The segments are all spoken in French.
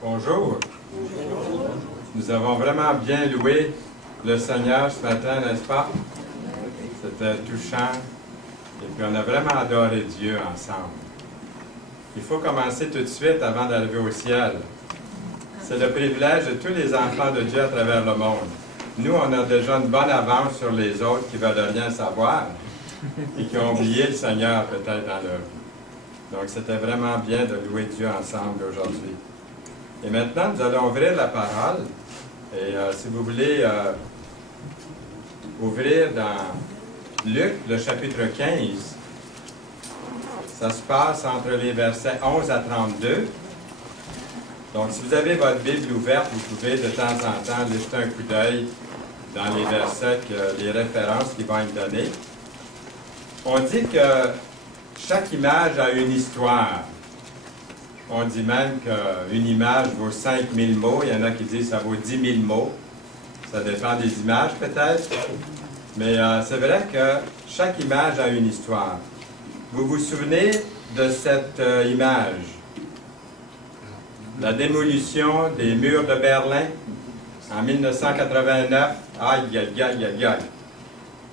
Bonjour. Nous avons vraiment bien loué le Seigneur ce matin, n'est-ce pas? C'était touchant. Et puis on a vraiment adoré Dieu ensemble. Il faut commencer tout de suite avant d'arriver au ciel. C'est le privilège de tous les enfants de Dieu à travers le monde. Nous, on a déjà une bonne avance sur les autres qui ne veulent rien savoir et qui ont oublié le Seigneur peut-être dans leur vie. Donc, c'était vraiment bien de louer Dieu ensemble aujourd'hui. Et maintenant, nous allons ouvrir la parole. Et si vous voulez ouvrir dans Luc, le chapitre 15, ça se passe entre les versets 11 à 32. Donc, si vous avez votre Bible ouverte, vous pouvez de temps en temps jeter un coup d'œil dans les versets, les références qui vont être données. On dit que chaque image a une histoire. On dit même qu'une image vaut 5000 mots. Il y en a qui disent que ça vaut 10 000 mots. Ça dépend des images peut-être. Mais c'est vrai que chaque image a une histoire. Vous vous souvenez de cette image? La démolition des murs de Berlin en 1989. Aïe, aïe, aïe, aïe, aïe.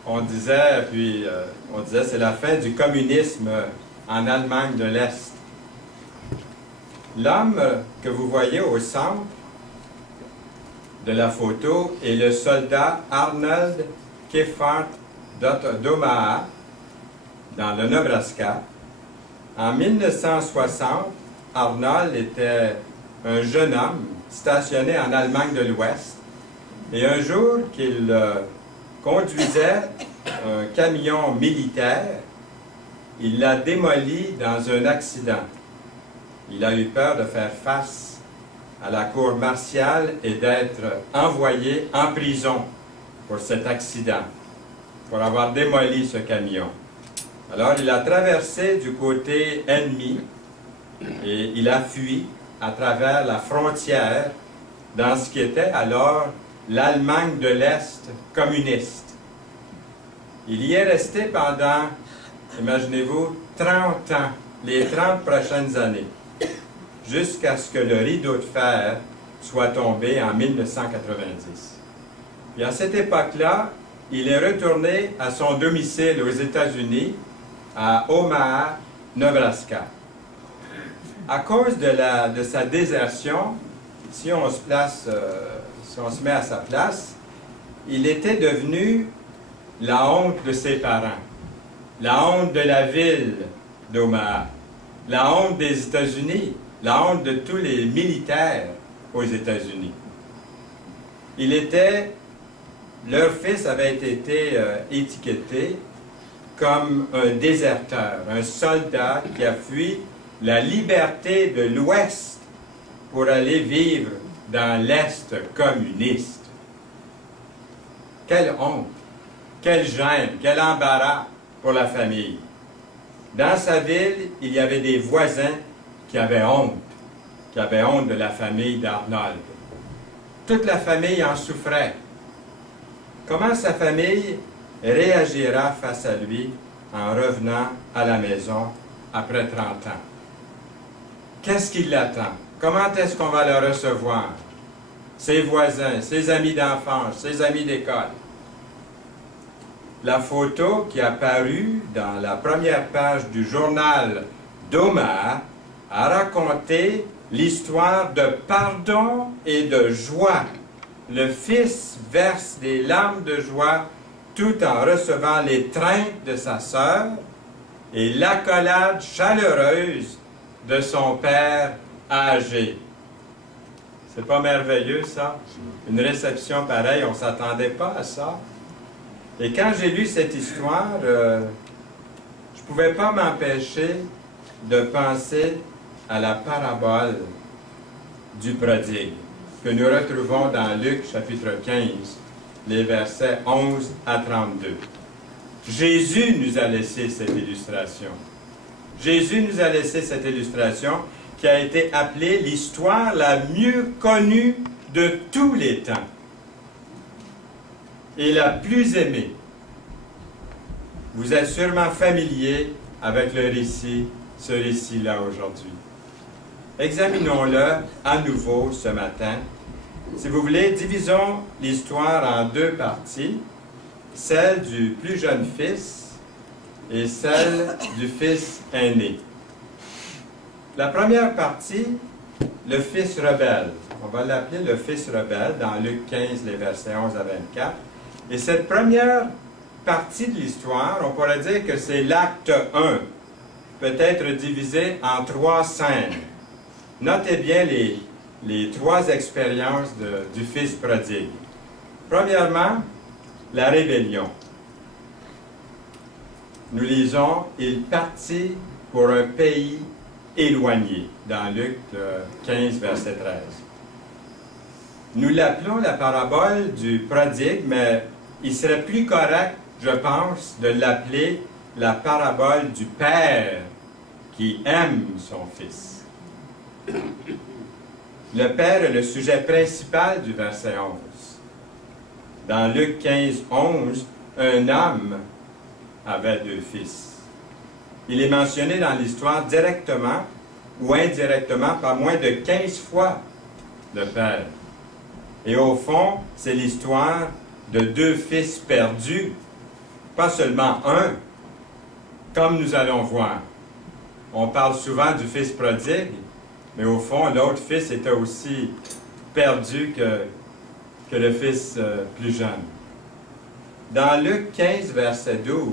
On disait c'est la fin du communisme en Allemagne de l'Est. L'homme que vous voyez au centre de la photo est le soldat Arnold Keffart d'Omaha, dans le Nebraska. En 1960, Arnold était un jeune homme stationné en Allemagne de l'Ouest. Et un jour qu'il conduisait un camion militaire, il l'a démoli dans un accident. Il a eu peur de faire face à la cour martiale et d'être envoyé en prison pour cet accident, pour avoir démoli ce camion. Alors il a traversé du côté ennemi et il a fui à travers la frontière dans ce qui était alors l'Allemagne de l'Est communiste. Il y est resté pendant, imaginez-vous, 30 ans, les 30 prochaines années, jusqu'à ce que le rideau de fer soit tombé en 1990. Et à cette époque-là, il est retourné à son domicile aux États-Unis, à Omaha, Nebraska. À cause de sa désertion, si on se met à sa place, il était devenu la honte de ses parents, la honte de la ville d'Omaha, la honte des États-Unis, la honte de tous les militaires aux États-Unis. Leur fils avait été étiqueté comme un déserteur, un soldat qui a fui la liberté de l'Ouest pour aller vivre dans l'Est communiste. Quelle honte, quelle gêne, quel embarras pour la famille. Dans sa ville, il y avait des voisins qui avaient honte de la famille d'Arnold. Toute la famille en souffrait. Comment sa famille réagira face à lui en revenant à la maison après 30 ans? Qu'est-ce qui l'attend? Comment est-ce qu'on va le recevoir? Ses voisins, ses amis d'enfance, ses amis d'école. La photo qui a paru dans la première page du journal d'Omaha a raconté l'histoire de pardon et de joie. Le fils verse des larmes de joie tout en recevant l'étreinte de sa sœur et l'accolade chaleureuse de son père âgé. C'est pas merveilleux, ça? Une réception pareille, on ne s'attendait pas à ça. Et quand j'ai lu cette histoire, je ne pouvais pas m'empêcher de penser à la parabole du prodigue, que nous retrouvons dans Luc chapitre 15, les versets 11 à 32. Jésus nous a laissé cette illustration. Jésus nous a laissé cette illustration qui a été appelée l'histoire la mieux connue de tous les temps et la plus aimée. Vous êtes sûrement familier avec ce récit-là aujourd'hui. Examinons-le à nouveau ce matin. Si vous voulez, divisons l'histoire en deux parties, celle du plus jeune fils et celle du fils aîné. La première partie, le fils rebelle. On va l'appeler le fils rebelle dans Luc 15, les versets 11 à 24. Et cette première partie de l'histoire, on pourrait dire que c'est l'acte 1, peut-être divisé en 3 scènes. Notez bien les 3 expériences du fils prodigue. Premièrement, la rébellion. Nous lisons « Il partit pour un pays éloigné » dans Luc 15, verset 13. Nous l'appelons la parabole du prodigue, mais il serait plus correct, je pense, de l'appeler la parabole du père qui aime son fils. Le père est le sujet principal du verset 11. Dans Luc 15, 11, un homme avait 2 fils. Il est mentionné dans l'histoire directement ou indirectement par moins de 15 fois le père. Et au fond, c'est l'histoire de 2 fils perdus, pas seulement un, comme nous allons voir. On parle souvent du fils prodigue, mais au fond, l'autre fils était aussi perdu que le fils plus jeune. Dans Luc 15, verset 12,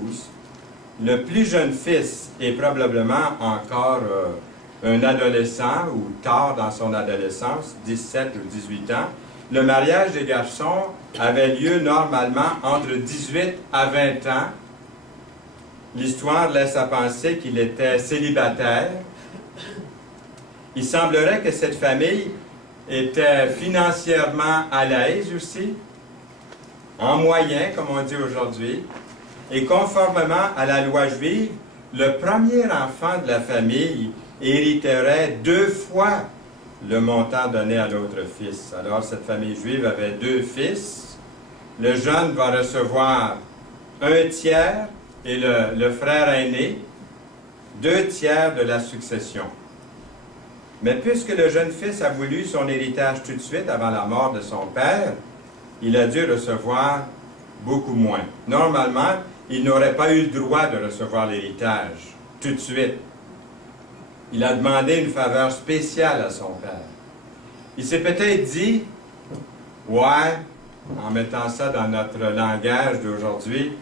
le plus jeune fils est probablement encore un adolescent ou tard dans son adolescence, 17 ou 18 ans. Le mariage des garçons avait lieu normalement entre 18 à 20 ans. L'histoire laisse à penser qu'il était célibataire. Il semblerait que cette famille était financièrement à l'aise aussi, en moyen, comme on dit aujourd'hui, et conformément à la loi juive, le premier enfant de la famille hériterait 2 fois le montant donné à l'autre fils. Alors, cette famille juive avait 2 fils. Le jeune va recevoir 1/3 et le frère aîné 2/3 de la succession. Mais puisque le jeune fils a voulu son héritage tout de suite avant la mort de son père, il a dû recevoir beaucoup moins. Normalement, il n'aurait pas eu le droit de recevoir l'héritage tout de suite. Il a demandé une faveur spéciale à son père. Il s'est peut-être dit, ouais, en mettant ça dans notre langage d'aujourd'hui,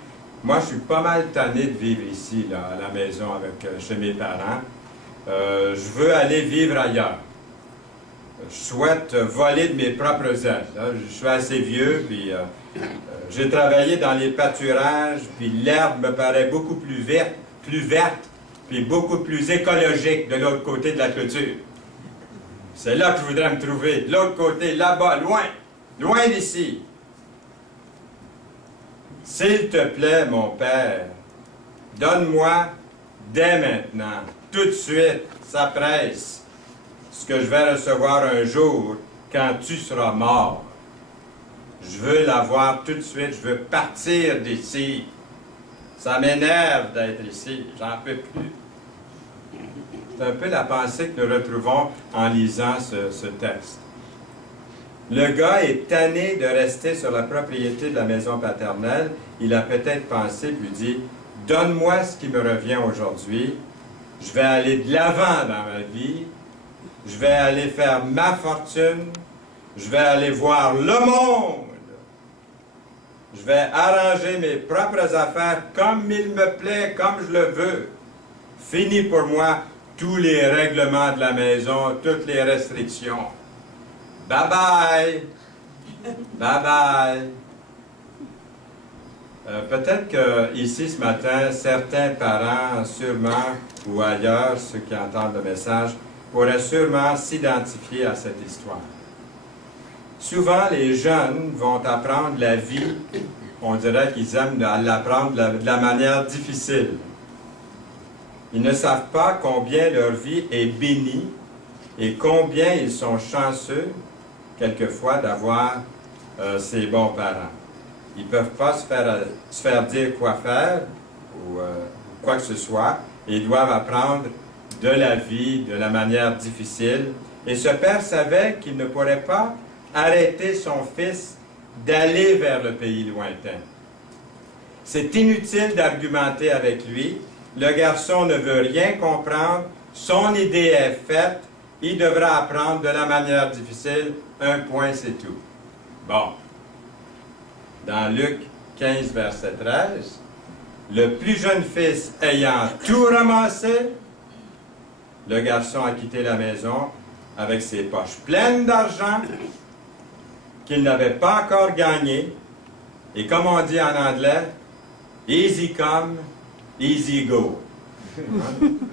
moi je suis pas mal tanné de vivre ici, là, à la maison, chez mes parents. Je veux aller vivre ailleurs. Je souhaite voler de mes propres ailes. Je suis assez vieux, puis j'ai travaillé dans les pâturages, puis l'herbe me paraît beaucoup plus verte, puis beaucoup plus écologique de l'autre côté de la clôture. C'est là que je voudrais me trouver, de l'autre côté, là-bas, loin d'ici. S'il te plaît, mon père, donne-moi dès maintenant, tout de suite, ça presse, ce que je vais recevoir un jour quand tu seras mort. Je veux l'avoir tout de suite, je veux partir d'ici. Ça m'énerve d'être ici, j'en peux plus. C'est un peu la pensée que nous retrouvons en lisant ce texte. Le gars est tanné de rester sur la propriété de la maison paternelle. Il a peut-être pensé, puis dit, « Donne-moi ce qui me revient aujourd'hui. Je vais aller de l'avant dans ma vie. Je vais aller faire ma fortune. Je vais aller voir le monde. Je vais arranger mes propres affaires comme il me plaît, comme je le veux. Fini pour moi tous les règlements de la maison, toutes les restrictions. Bye-bye! Bye-bye! » Peut-être qu'ici, ce matin, certains parents, sûrement, ou ailleurs, ceux qui entendent le message, pourraient sûrement s'identifier à cette histoire. Souvent, les jeunes vont apprendre la vie, on dirait qu'ils aiment l'apprendre de la manière difficile. Ils ne savent pas combien leur vie est bénie et combien ils sont chanceux, quelquefois, d'avoir ces bons parents. Ils ne peuvent pas se faire dire quoi faire ou quoi que ce soit, et ils doivent apprendre de la vie de la manière difficile. Et ce père savait qu'il ne pourrait pas arrêter son fils d'aller vers le pays lointain. C'est inutile d'argumenter avec lui. Le garçon ne veut rien comprendre. Son idée est faite. Il devra apprendre de la manière difficile. Un point, c'est tout. Bon. Dans Luc 15, verset 13, le plus jeune fils ayant tout ramassé, le garçon a quitté la maison avec ses poches pleines d'argent qu'il n'avait pas encore gagné. Et comme on dit en anglais, easy come, easy go.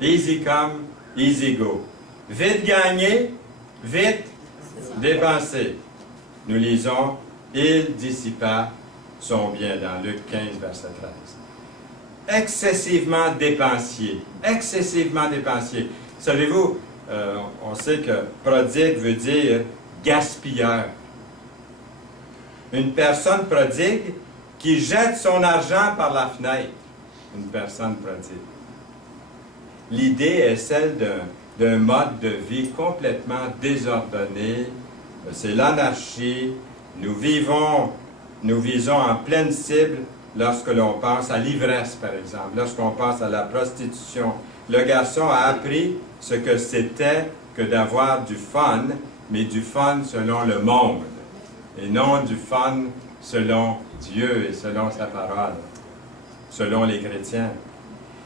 Easy come, easy go. Vite gagné, vite dépensé. Nous lisons, il dissipa son bien dans Luc 15, verset 13. Excessivement dépensier. Excessivement dépensier. Savez-vous, on sait que prodigue veut dire gaspilleur. Une personne prodigue qui jette son argent par la fenêtre. Une personne prodigue. L'idée est celle d'un mode de vie complètement désordonné. C'est l'anarchie. Nous visons en pleine cible lorsque l'on pense à l'ivresse, par exemple, lorsqu'on pense à la prostitution. Le garçon a appris ce que c'était que d'avoir du fun, mais du fun selon le monde, et non du fun selon Dieu et selon sa parole, selon les chrétiens.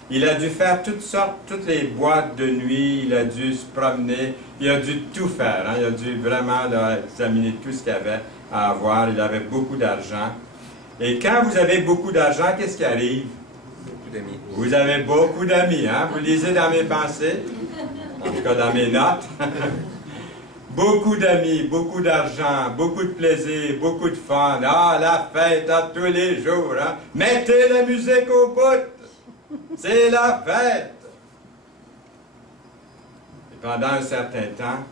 Il a dû faire toutes les boîtes de nuit, il a dû se promener, il a dû tout faire, hein? Il a dû vraiment examiner tout ce qu'il y avait à avoir, il avait beaucoup d'argent. Et quand vous avez beaucoup d'argent, qu'est-ce qui arrive? Beaucoup d'amis. Vous avez beaucoup d'amis, hein? Vous lisez dans mes pensées, en tout cas dans mes notes. Beaucoup d'amis, beaucoup d'argent, beaucoup de plaisir, beaucoup de fun. Ah, la fête à tous les jours, hein? Mettez la musique au bout! C'est la fête! Et pendant un certain temps,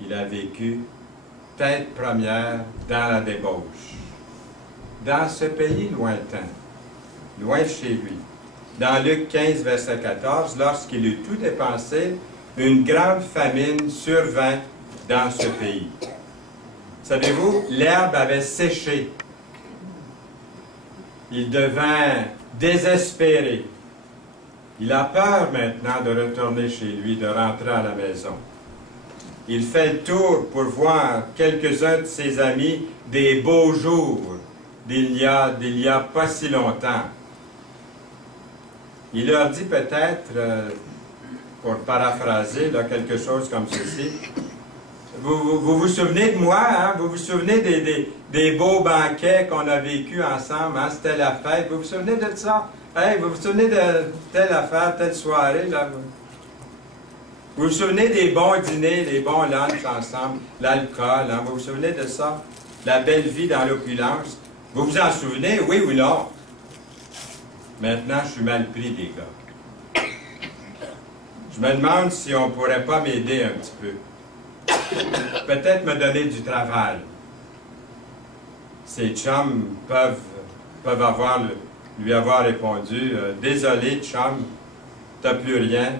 il a vécu tête première dans la débauche. Dans ce pays lointain, loin de chez lui. Dans Luc 15, verset 14, lorsqu'il eut tout dépensé, une grande famine survint dans ce pays. Savez-vous, l'herbe avait séché. Il devint désespéré. Il a peur maintenant de retourner chez lui, de rentrer à la maison. Il fait le tour pour voir quelques-uns de ses amis des beaux jours d'il y a pas si longtemps. Il leur dit peut-être, pour paraphraser là, quelque chose comme ceci, vous vous souvenez de moi, hein? Vous vous souvenez des beaux banquets qu'on a vécus ensemble, hein? C'était la fête, vous vous souvenez de ça? Hey, vous vous souvenez de telle affaire, telle soirée, là? Vous vous souvenez des bons dîners, des bons lunchs ensemble, l'alcool, hein? Vous vous souvenez de ça? La belle vie dans l'opulence. Vous vous en souvenez, oui ou non? Maintenant, je suis mal pris, les gars. Je me demande si on ne pourrait pas m'aider un petit peu. Peut-être me donner du travail. Ses chums peuvent lui avoir répondu « Désolé, chum, t'as plus rien,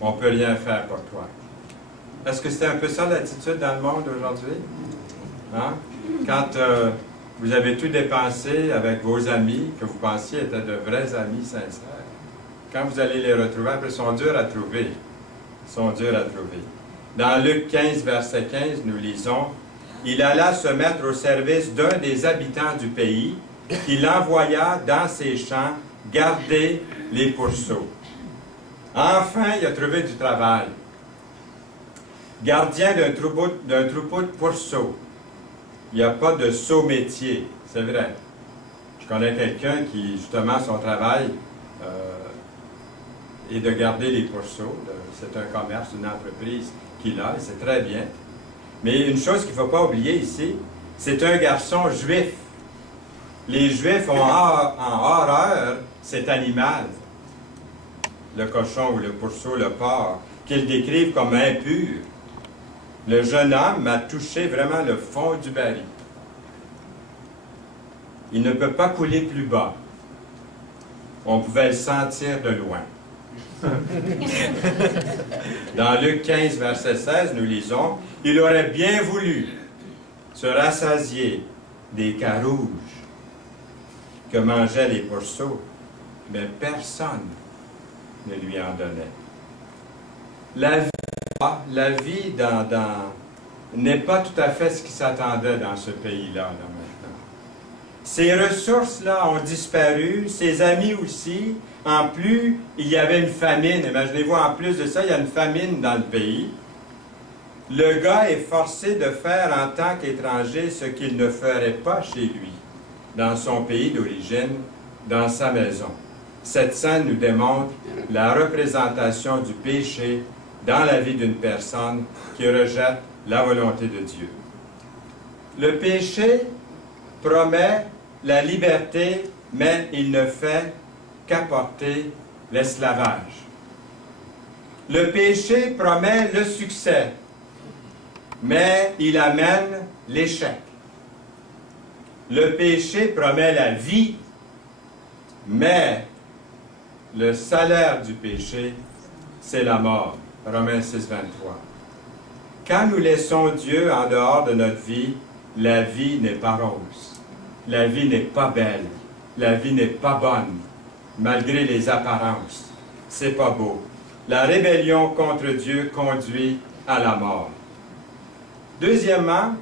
on ne peut rien faire pour toi. » Est-ce que c'est un peu ça l'attitude dans le monde aujourd'hui? Hein? Quand vous avez tout dépensé avec vos amis, que vous pensiez étaient de vrais amis sincères, quand vous allez les retrouver, après, ils sont durs à trouver. Ils sont durs à trouver. Dans Luc 15, verset 15, nous lisons « Il alla se mettre au service d'un des habitants du pays, qui l'envoya dans ses champs garder les pourceaux. » Enfin, il a trouvé du travail. Gardien d'un troupeau de pourceaux. Il n'y a pas de saut métier, c'est vrai. Je connais quelqu'un qui, justement, son travail est de garder les pourceaux. C'est un commerce, une entreprise qu'il a, et c'est très bien. Mais une chose qu'il ne faut pas oublier ici, c'est un garçon juif. Les Juifs ont en horreur cet animal, le cochon ou le pourceau, le porc, qu'ils décrivent comme impur. Le jeune homme m'a touché vraiment le fond du baril. Il ne peut pas couler plus bas. On pouvait le sentir de loin. Dans Luc 15, verset 16, nous lisons, « Il aurait bien voulu se rassasier des carouges que mangeaient les pourceaux, mais personne ne lui en donnait. » La vie n'est pas tout à fait ce qui s'attendait dans ce pays-là, là, maintenant. Ces ressources-là ont disparu, ses amis aussi. En plus, il y avait une famine. Imaginez-vous, en plus de ça, il y a une famine dans le pays. Le gars est forcé de faire en tant qu'étranger ce qu'il ne ferait pas chez lui, dans son pays d'origine, dans sa maison. Cette scène nous démontre la représentation du péché dans la vie d'une personne qui rejette la volonté de Dieu. Le péché promet la liberté, mais il ne fait qu'apporter l'esclavage. Le péché promet le succès, mais il amène l'échec. Le péché promet la vie, mais le salaire du péché, c'est la mort. Romains 6, 23. Quand nous laissons Dieu en dehors de notre vie, la vie n'est pas rose. La vie n'est pas belle. La vie n'est pas bonne, malgré les apparences. C'est pas beau. La rébellion contre Dieu conduit à la mort. Deuxièmement,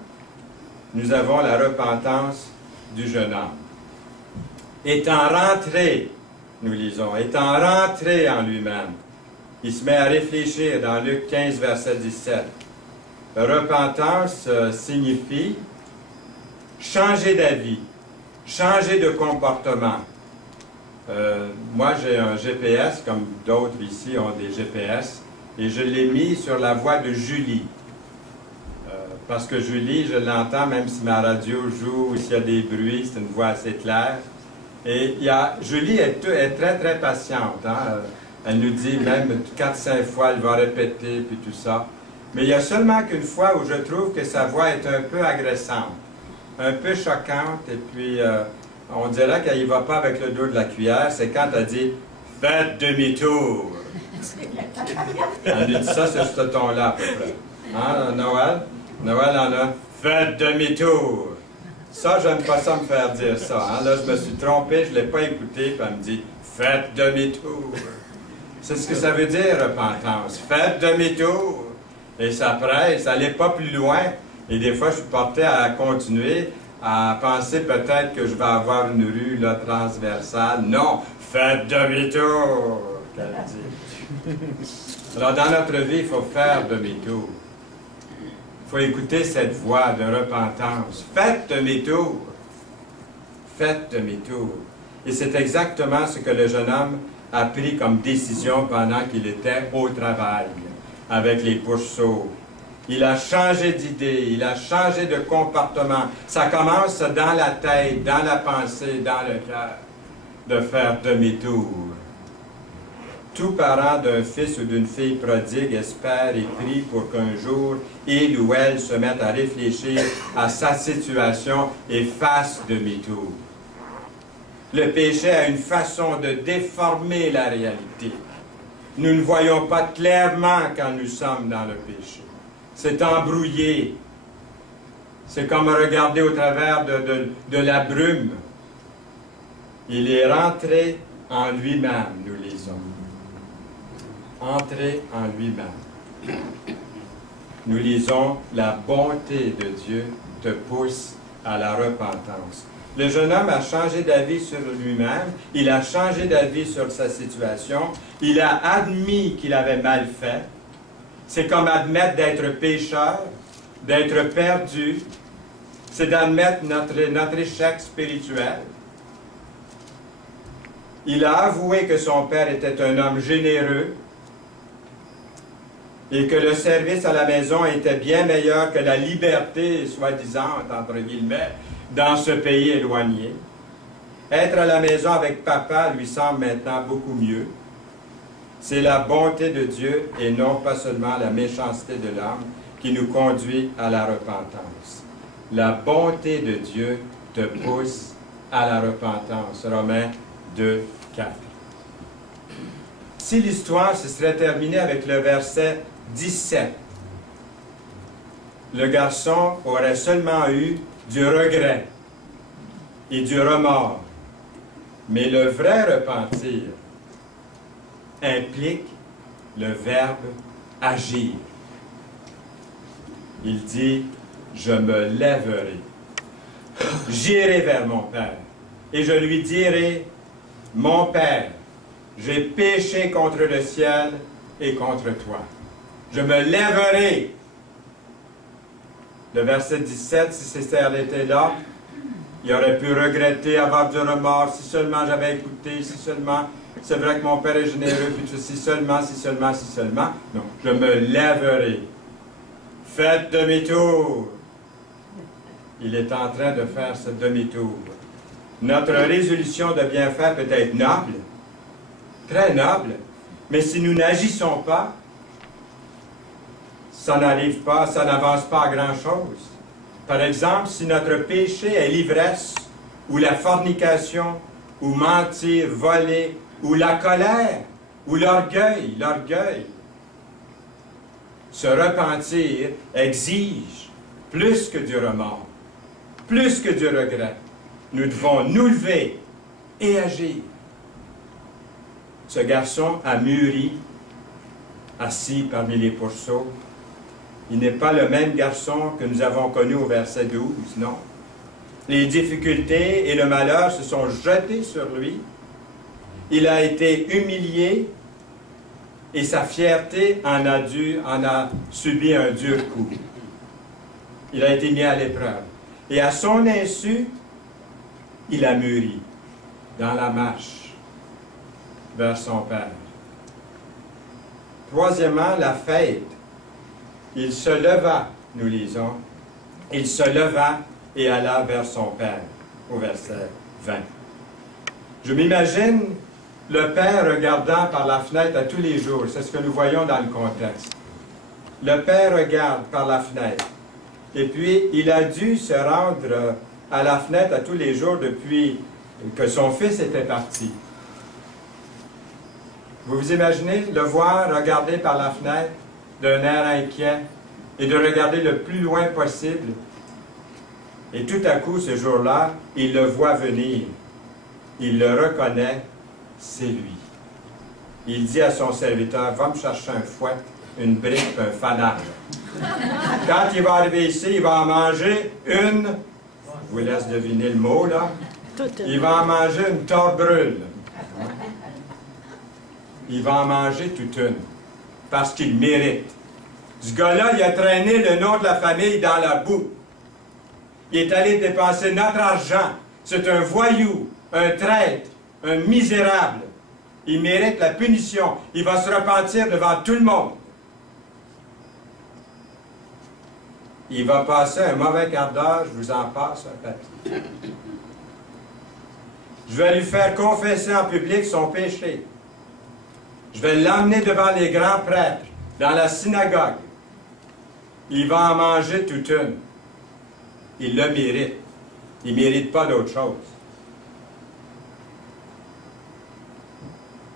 nous avons la repentance du jeune homme. Étant rentré, nous lisons, étant rentré en lui-même, il se met à réfléchir dans Luc 15, verset 17. Repentance signifie changer d'avis, changer de comportement. Moi, j'ai un GPS, comme d'autres ici ont des GPS, et je l'ai mis sur la voix de Julie. Parce que Julie, je l'entends, même si ma radio joue, ou s'il y a des bruits, c'est une voix assez claire. Et Julie est très, très patiente. Hein? Elle nous dit même 4-5 fois, elle va répéter, puis tout ça. Mais il y a seulement qu'une fois où je trouve que sa voix est un peu agressante, un peu choquante, et puis on dirait qu'elle n'y va pas avec le dos de la cuillère. C'est quand elle dit « Faites demi-tour ». Elle nous dit ça sur ce ton-là, à peu près. Hein, Noël? Noël en a « Faites demi-tour ». Ça, j'aime pas ça me faire dire ça. Hein. Là, je me suis trompé, je ne l'ai pas écouté, puis elle me dit « Faites demi-tour ». C'est ce que ça veut dire, repentance. Faites demi-tour. Et ça presse, allez pas plus loin. Et des fois, je suis porté à continuer, à penser peut-être que je vais avoir une rue là, transversale. Non, faites demi-tour, qu'elle dit. Alors, dans notre vie, il faut faire demi-tour. Il faut écouter cette voix de repentance. Faites demi-tour. Faites demi-tour. Et c'est exactement ce que le jeune homme a pris comme décision pendant qu'il était au travail, avec les pourceaux. Il a changé d'idée, il a changé de comportement. Ça commence dans la tête, dans la pensée, dans le cœur, de faire demi-tour. Tout parent d'un fils ou d'une fille prodigue espère et prie pour qu'un jour, il ou elle se mette à réfléchir à sa situation et fasse demi-tour. Le péché a une façon de déformer la réalité. Nous ne voyons pas clairement quand nous sommes dans le péché. C'est embrouillé. C'est comme regarder au travers de la brume. Il est rentré en lui-même, nous lisons. Entré en lui-même. Nous lisons, la bonté de Dieu te pousse à la repentance. Le jeune homme a changé d'avis sur lui-même, il a changé d'avis sur sa situation, il a admis qu'il avait mal fait. C'est comme admettre d'être pécheur, d'être perdu, c'est d'admettre notre échec spirituel. Il a avoué que son père était un homme généreux et que le service à la maison était bien meilleur que la liberté, soi-disant, entre guillemets, dans ce pays éloigné. Être à la maison avec papa lui semble maintenant beaucoup mieux. C'est la bonté de Dieu et non pas seulement la méchanceté de l'homme qui nous conduit à la repentance. La bonté de Dieu te pousse à la repentance. Romains 2, 4. si l'histoire se serait terminée avec le verset 17, le garçon aurait seulement eu du regret et du remords. Mais le vrai repentir implique le verbe agir. Il dit, je me lèverai, j'irai vers mon Père, et je lui dirai, mon Père, j'ai péché contre le ciel et contre toi. Je me lèverai. Le verset 17, si Césaire était là, il aurait pu regretter, avoir du remords, si seulement j'avais écouté, si seulement, c'est vrai que mon Père est généreux, puis si seulement, si seulement, si seulement. Non, je me lèverai. Faites demi-tour. Il est en train de faire ce demi-tour. Notre résolution de bien faire peut être noble, très noble, mais si nous n'agissons pas, ça n'arrive pas, ça n'avance pas à grand-chose. Par exemple, si notre péché est l'ivresse, ou la fornication, ou mentir, voler, ou la colère, ou l'orgueil, se repentir exige plus que du remords, plus que du regret. Nous devons nous lever et agir. Ce garçon a mûri, assis parmi les pourceaux. Il n'est pas le même garçon que nous avons connu au verset 12, non. Les difficultés et le malheur se sont jetés sur lui. Il a été humilié et sa fierté en a subi un dur coup. Il a été mis à l'épreuve. Et à son insu, il a mûri dans la marche vers son Père. Troisièmement, la fête. Il se leva, nous lisons, il se leva et alla vers son Père, au verset 20. Je m'imagine le Père regardant par la fenêtre à tous les jours, c'est ce que nous voyons dans le contexte. Le Père regarde par la fenêtre, et puis il a dû se rendre à la fenêtre à tous les jours depuis que son fils était parti. Vous vous imaginez le voir regarder par la fenêtre d'un air inquiet et de regarder le plus loin possible. Et tout à coup, ce jour-là, il le voit venir. Il le reconnaît, c'est lui. Il dit à son serviteur, va me chercher un fouet, une brique, un fanal. Quand il va arriver ici, il va en manger une, je vous laisse deviner le mot là, il va en manger une torbrule. Il va en manger toute une, parce qu'il mérite. Ce gars-là, il a traîné le nom de la famille dans la boue. Il est allé dépenser notre argent. C'est un voyou, un traître, un misérable. Il mérite la punition. Il va se repentir devant tout le monde. Il va passer un mauvais quart d'heure, je vous en passe un papier. Je vais lui faire confesser en public son péché. Je vais l'emmener devant les grands prêtres, dans la synagogue. Il va en manger toute une. Il le mérite. Il ne mérite pas d'autre chose.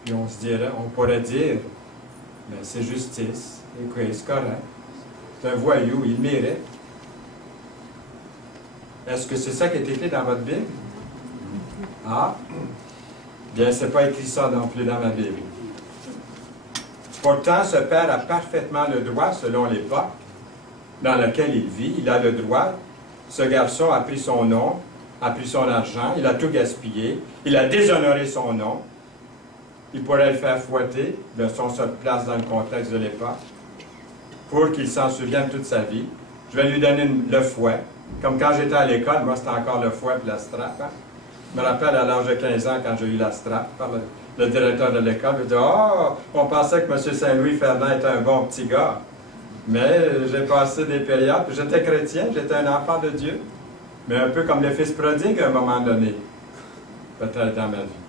Puis on pourrait dire, ben c'est justice, écoutez, c'est correct. C'est un voyou, il mérite. Est-ce que c'est ça qui est écrit dans votre Bible? Ah, bien, c'est pas écrit ça non plus dans ma Bible. Pourtant, ce père a parfaitement le droit, selon l'époque dans laquelle il vit, il a le droit. Ce garçon a pris son nom, a pris son argent, il a tout gaspillé, il a déshonoré son nom. Il pourrait le faire fouetter, de son seul place dans le contexte de l'époque, pour qu'il s'en souvienne toute sa vie. Je vais lui donner le fouet. Comme quand j'étais à l'école, moi c'était encore le fouet et la strap. Hein? Je me rappelle à l'âge de 15 ans, quand j'ai eu la strap, par le directeur de l'école, il dit « Oh, on pensait que M. Saint-Louis Fernand était un bon petit gars. » Mais j'ai passé des périodes, j'étais chrétien, j'étais un enfant de Dieu, mais un peu comme le fils prodigue à un moment donné, peut-être dans ma vie.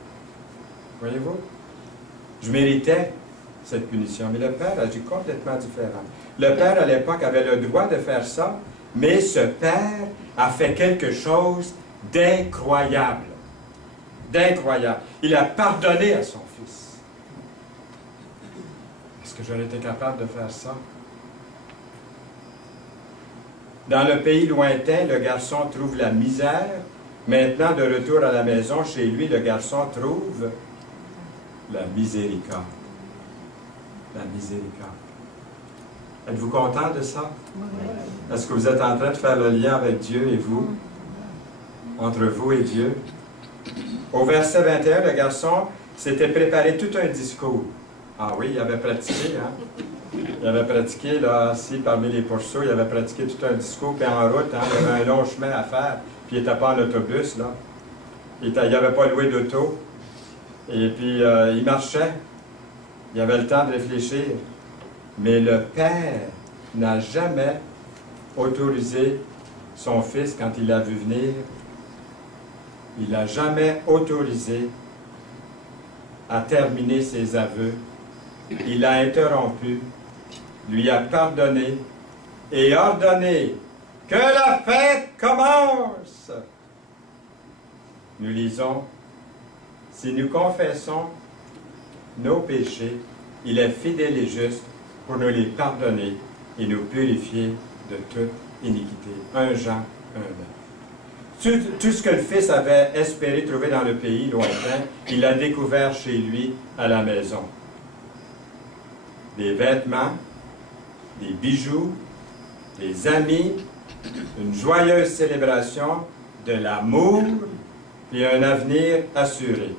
Voyez-vous? Je méritais cette punition, mais le Père agit complètement différent. Le Père, à l'époque, avait le droit de faire ça, mais ce Père a fait quelque chose d'incroyable. D'incroyable. Il a pardonné à son Fils. que j'aurais été capable de faire ça? Dans le pays lointain, le garçon trouve la misère. Maintenant, de retour à la maison, chez lui, le garçon trouve la miséricorde. La miséricorde. Êtes-vous content de ça? Est-ce que vous êtes en train de faire le lien avec Dieu et vous? Entre vous et Dieu? Au verset 21, le garçon s'était préparé tout un discours. Ah oui, il avait pratiqué, hein? Il avait pratiqué, là, assis parmi les pourceaux, il avait pratiqué tout un discours, puis en route, hein, il avait un long chemin à faire, puis il n'était pas en autobus, là. Il n'avait pas loué d'auto. Et puis, il marchait. Il avait le temps de réfléchir. Mais le père n'a jamais autorisé son fils, quand il l'a vu venir, il n'a jamais autorisé à terminer ses aveux. Il l'a interrompu, lui a pardonné et ordonné que la fête commence. Nous lisons, si nous confessons nos péchés, il est fidèle et juste pour nous les pardonner et nous purifier de toute iniquité. 1 Jean 1. Tout ce que le Fils avait espéré trouver dans le pays lointain, il l'a découvert chez lui à la maison. Des vêtements, des bijoux, des amis, une joyeuse célébration, de l'amour et un avenir assuré.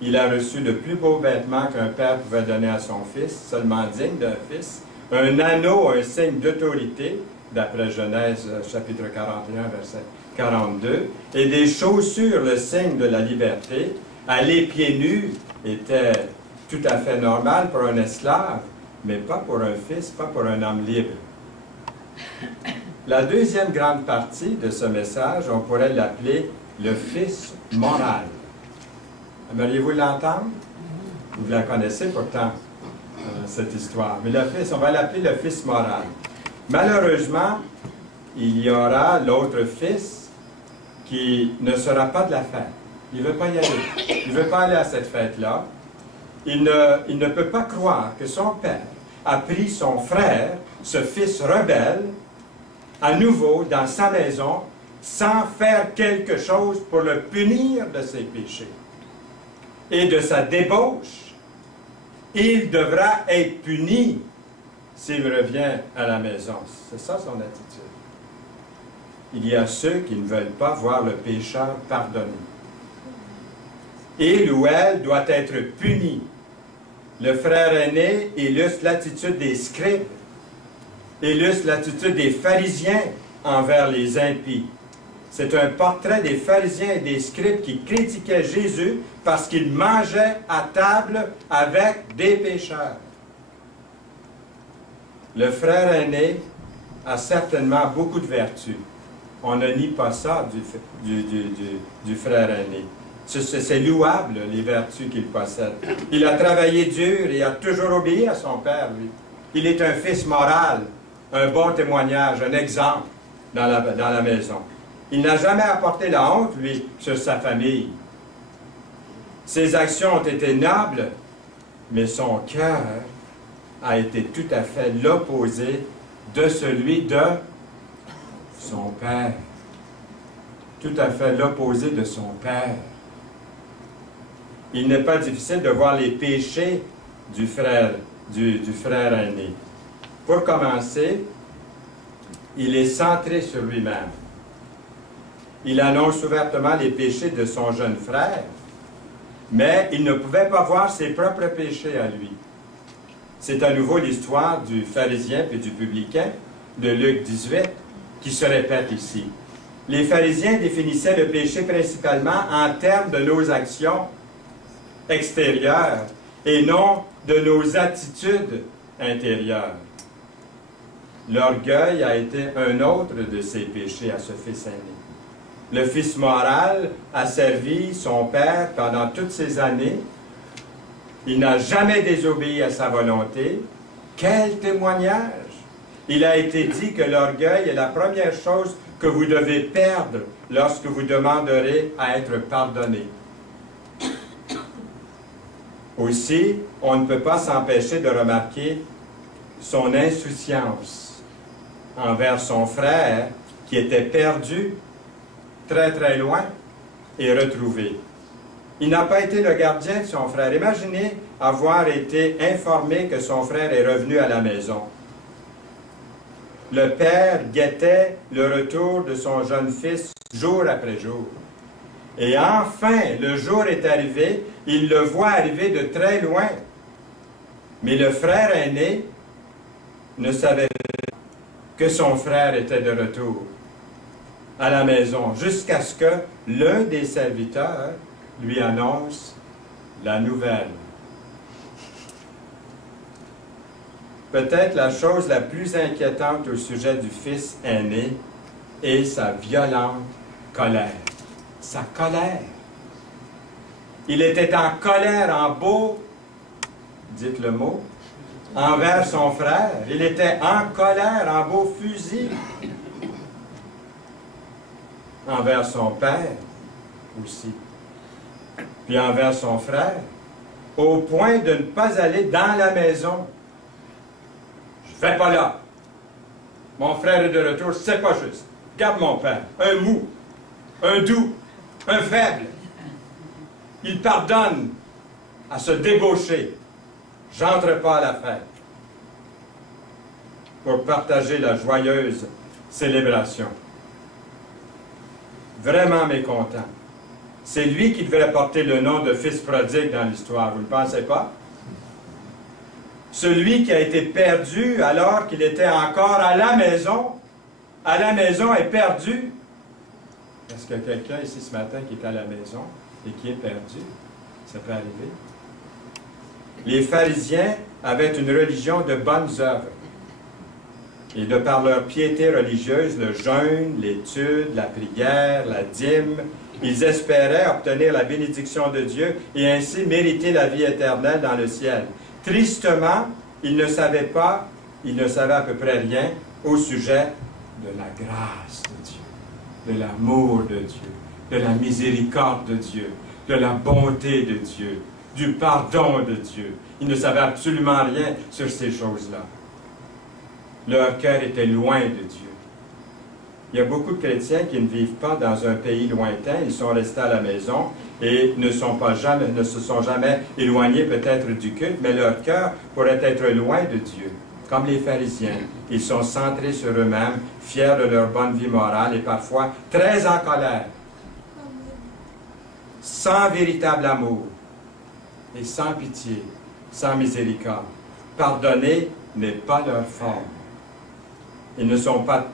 Il a reçu le plus beau vêtement qu'un père pouvait donner à son fils, seulement digne d'un fils, un anneau, un signe d'autorité, d'après Genèse chapitre 41, verset 42, et des chaussures, le signe de la liberté. Aller pieds nus était tout à fait normal pour un esclave, mais pas pour un fils, pas pour un homme libre. La deuxième grande partie de ce message, on pourrait l'appeler le fils moral. Aimeriez-vous l'entendre? Vous la connaissez pourtant, cette histoire. Mais le fils, on va l'appeler le fils moral. Malheureusement, il y aura l'autre fils qui ne sera pas de la fête. Il ne veut pas y aller. Il ne veut pas aller à cette fête-là. Il ne peut pas croire que son père a pris son frère, ce fils rebelle, à nouveau dans sa maison, sans faire quelque chose pour le punir de ses péchés et de sa débauche. Il devra être puni s'il revient à la maison. C'est ça son attitude. Il y a ceux qui ne veulent pas voir le pécheur pardonné. Il ou elle doit être puni. Le frère aîné illustre l'attitude des scribes, illustre l'attitude des pharisiens envers les impies. C'est un portrait des pharisiens et des scribes qui critiquaient Jésus parce qu'il mangeait à table avec des pécheurs. Le frère aîné a certainement beaucoup de vertus. On ne nie pas ça du frère aîné. C'est louable, les vertus qu'il possède. Il a travaillé dur et a toujours obéi à son père, lui. Il est un fils moral, un bon témoignage, un exemple dans la maison. Il n'a jamais apporté la honte, lui, sur sa famille. Ses actions ont été nobles, mais son cœur a été tout à fait l'opposé de celui de son père. Tout à fait l'opposé de son père. Il n'est pas difficile de voir les péchés du frère aîné. Pour commencer, il est centré sur lui-même. Il annonce ouvertement les péchés de son jeune frère, mais il ne pouvait pas voir ses propres péchés à lui. C'est à nouveau l'histoire du pharisien et du publicain de Luc 18 qui se répète ici. Les pharisiens définissaient le péché principalement en termes de nos actions extérieures et non de nos attitudes intérieures. L'orgueil a été un autre de ses péchés à ce fils aîné. Le fils moral a servi son père pendant toutes ces années. Il n'a jamais désobéi à sa volonté. Quel témoignage! Il a été dit que l'orgueil est la première chose que vous devez perdre lorsque vous demanderez à être pardonné. Aussi, on ne peut pas s'empêcher de remarquer son insouciance envers son frère qui était perdu très très loin et retrouvé. Il n'a pas été le gardien de son frère. Imaginez avoir été informé que son frère est revenu à la maison. Le père guettait le retour de son jeune fils jour après jour. Et enfin, le jour est arrivé, il le voit arriver de très loin. Mais le frère aîné ne savait pas que son frère était de retour à la maison, jusqu'à ce que l'un des serviteurs lui annonce la nouvelle. Peut-être la chose la plus inquiétante au sujet du fils aîné est sa violente colère. Sa colère. Il était en colère, en beau, dites le mot, envers son frère. Il était en colère, en beau fusil, envers son père aussi, puis envers son frère, au point de ne pas aller dans la maison. Je ne vais pas là. Mon frère est de retour, c'est pas juste. Garde mon père, un mou, un doux, un faible. Il pardonne à se débaucher. J'entre pas à la fête pour partager la joyeuse célébration. Vraiment mécontent. C'est lui qui devrait porter le nom de fils prodigue dans l'histoire, vous ne pensez pas? Celui qui a été perdu alors qu'il était encore à la maison est perdu. Est-ce qu'il y a quelqu'un ici ce matin qui est à la maison et qui est perdu? Ça peut arriver. Les pharisiens avaient une religion de bonnes œuvres. Et de par leur piété religieuse, le jeûne, l'étude, la prière, la dîme, ils espéraient obtenir la bénédiction de Dieu et ainsi mériter la vie éternelle dans le ciel. Tristement, ils ne savaient pas, ils ne savaient à peu près rien au sujet de la grâce de Dieu, de l'amour de Dieu, de la miséricorde de Dieu, de la bonté de Dieu, du pardon de Dieu. Ils ne savaient absolument rien sur ces choses-là. Leur cœur était loin de Dieu. Il y a beaucoup de chrétiens qui ne vivent pas dans un pays lointain, ils sont restés à la maison et ne se sont jamais éloignés peut-être du culte, mais leur cœur pourrait être loin de Dieu. Comme les pharisiens, ils sont centrés sur eux-mêmes, fiers de leur bonne vie morale et parfois très en colère, sans véritable amour et sans pitié, sans miséricorde. Pardonner n'est pas leur forme. Ils ne sont pas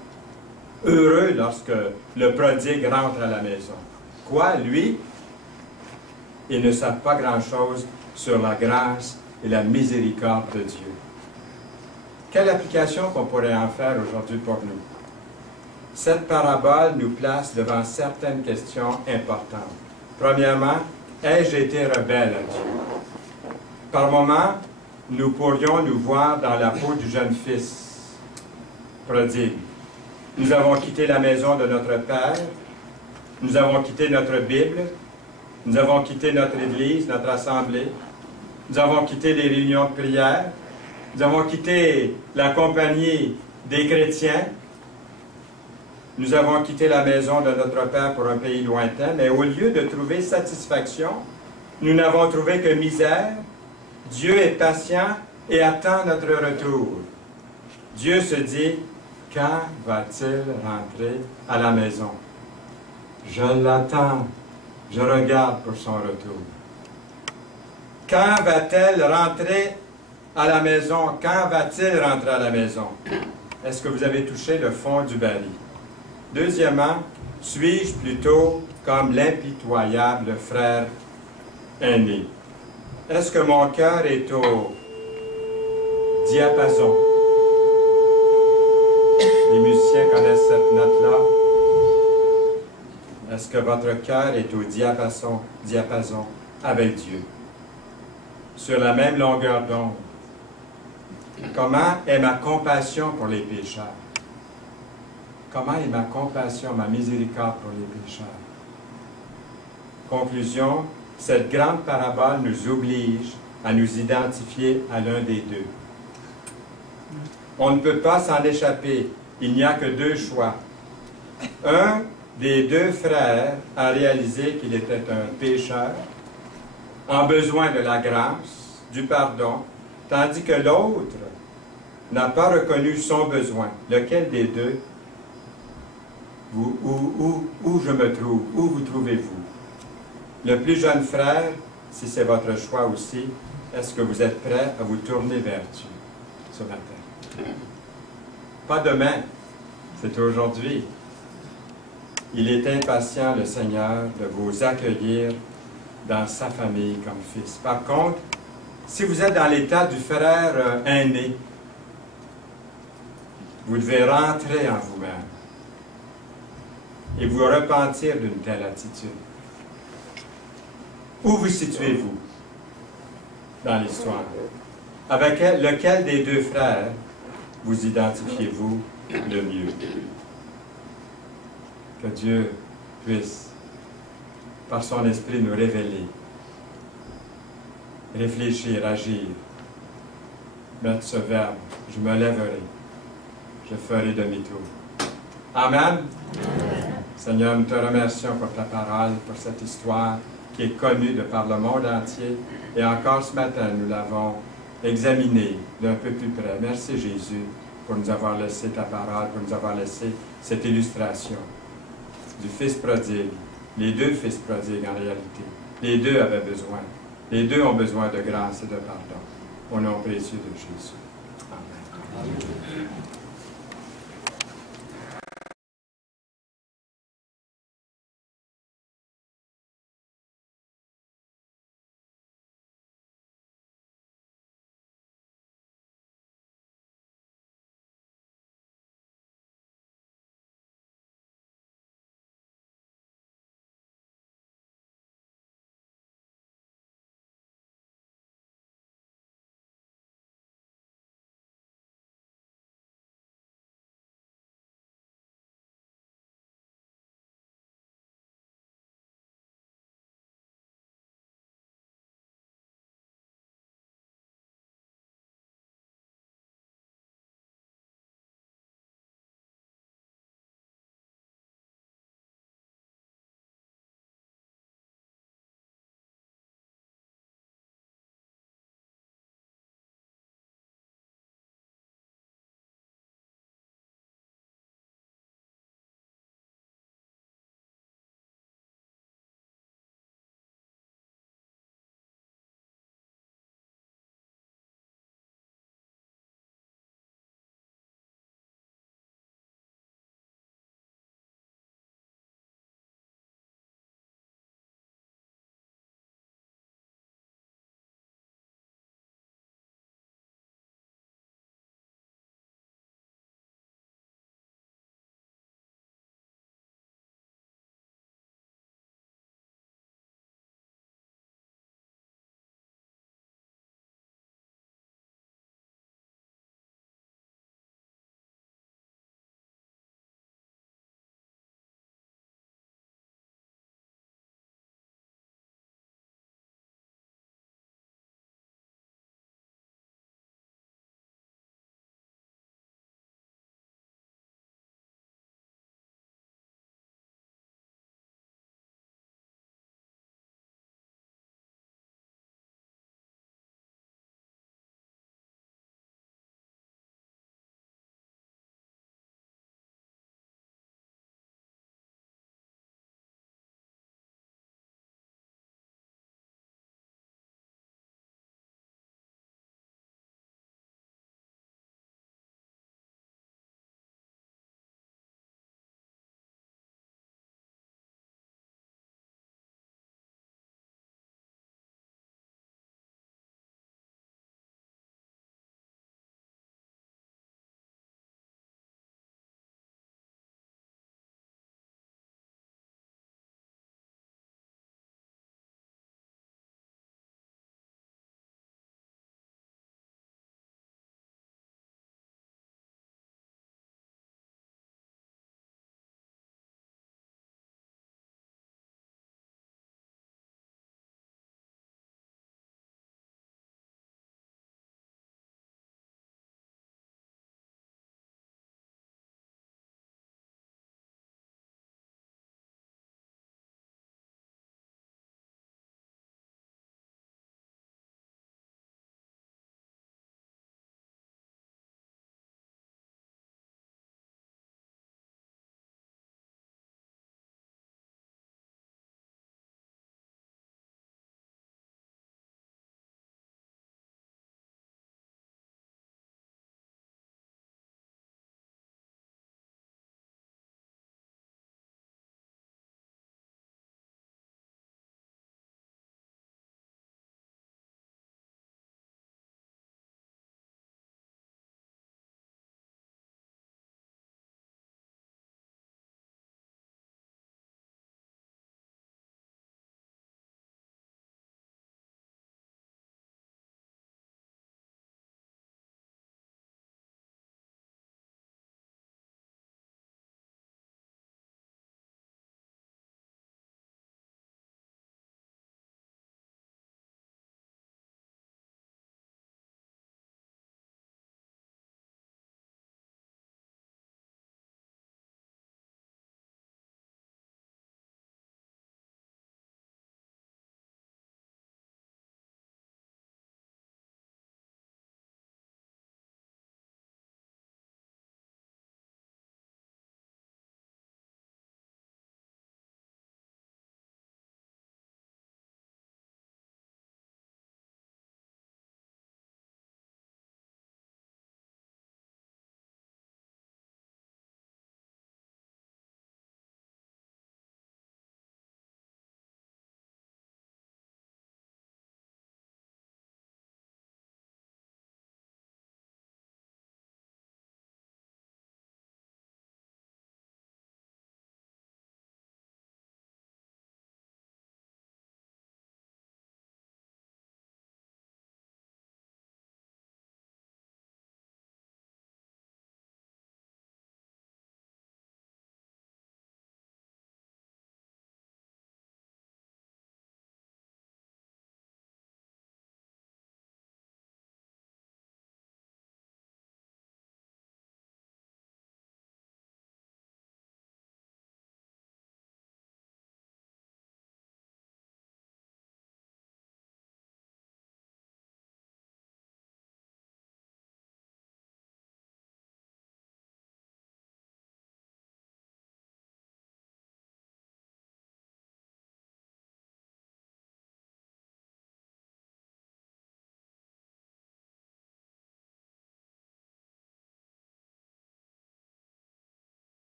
heureux lorsque le prodigue rentre à la maison. Quoi, lui? Ils ne savent pas grand-chose sur la grâce et la miséricorde de Dieu. Quelle application qu'on pourrait en faire aujourd'hui pour nous? Cette parabole nous place devant certaines questions importantes. Premièrement, ai-je été rebelle à Dieu? Par moments, nous pourrions nous voir dans la peau du jeune fils prodigue. Nous avons quitté la maison de notre Père, nous avons quitté notre Bible, nous avons quitté notre Église, notre Assemblée, nous avons quitté les réunions de prière, nous avons quitté la compagnie des chrétiens, nous avons quitté la maison de notre Père pour un pays lointain, mais au lieu de trouver satisfaction, nous n'avons trouvé que misère. Dieu est patient et attend notre retour. Dieu se dit, quand va-t-il rentrer à la maison? Je l'attends, je regarde pour son retour. Quand va-t-elle rentrer à la maison? Quand va-t-il rentrer à la maison? Est-ce que vous avez touché le fond du baril? Deuxièmement, suis-je plutôt comme l'impitoyable frère aîné? Est-ce que mon cœur est au diapason? Les musiciens connaissent cette note-là. Est-ce que votre cœur est au diapason avec Dieu? Sur la même longueur d'onde? Comment est ma compassion pour les pécheurs? Comment est ma compassion, ma miséricorde pour les pécheurs? Conclusion, cette grande parabole nous oblige à nous identifier à l'un des deux. On ne peut pas s'en échapper. Il n'y a que deux choix. Un des deux frères a réalisé qu'il était un pécheur, en besoin de la grâce, du pardon, tandis que l'autre n'a pas reconnu son besoin. Lequel des deux, où je me trouve, où vous trouvez-vous? Le plus jeune frère, si c'est votre choix aussi, est-ce que vous êtes prêt à vous tourner vers Dieu ce matin? Pas demain, c'est aujourd'hui. Il est impatient, le Seigneur, de vous accueillir dans sa famille comme fils. Par contre, si vous êtes dans l'état du frère aîné, vous devez rentrer en vous-même et vous repentir d'une telle attitude. Où vous situez-vous dans l'histoire? Avec lequel des deux frères vous identifiez-vous le mieux? Que Dieu puisse, par son esprit, nous révéler, réfléchir, agir, mettre ce verbe, je me lèverai, je ferai demi-tour. Amen. Amen. Seigneur, nous te remercions pour ta parole, pour cette histoire qui est connue de par le monde entier. Et encore ce matin, nous l'avons examinée d'un peu plus près. Merci Jésus pour nous avoir laissé ta parole, pour nous avoir laissé cette illustration du Fils prodigue, les deux Fils prodigues en réalité. Les deux avaient besoin. Les deux ont besoin de grâce et de pardon. Au nom précieux de Jésus. Amen. Amen.